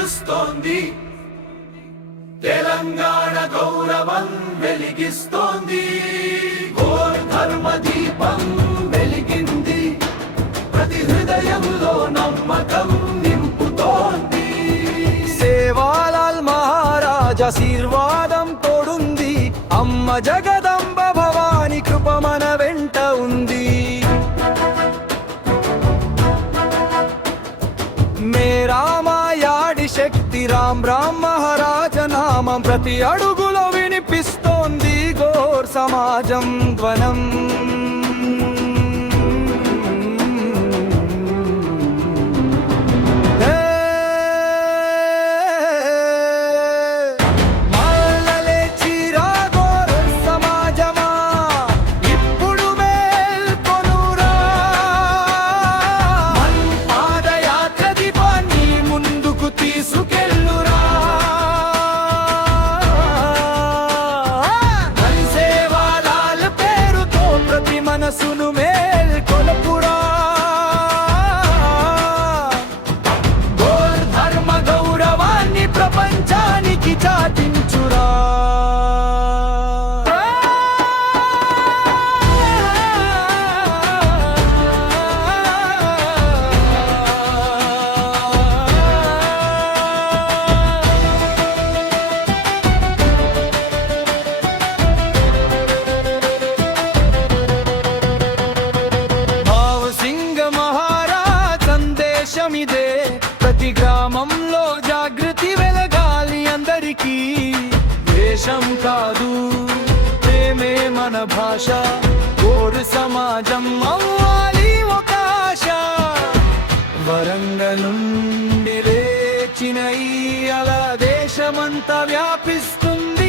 పిలుస్తోంది. తెలంగాణ గౌరవం వెలిగిస్తోంది. ఘోర్ ధర్మ దీపం వెలిగింది, ప్రతి హృదయంలో నమ్మకం నింపుతోంది. సేవాలాల్ మహారాజ్ ఆశీర్వాదం తోడుంది. అమ్మ జగదంబ భవాని కృప మన వెంట ఉంది. మేరా మాయాడి శక్తి రామ్ రామ్ మహారాజ నామం ప్రతి అడుగులో వినిపిస్తోంది. ఘోర్ సమాజం ధ్వనం. మనసును మేల్కొలపురా. ఘోర్ ధర్మ గౌరవాన్ని ప్రపంచానికి చాటించురా. ప్రతి గ్రామంలో జాగృతి వెలగాలి అందరికీ. దేశం కాదు ప్రేమే మన భాష. ఘోర్ సమాజం అవ్వాలి ఒక ఆశ. వరంగల్ నుండి లేచిన ఈ అల దేశమంతా వ్యాపిస్తుంది.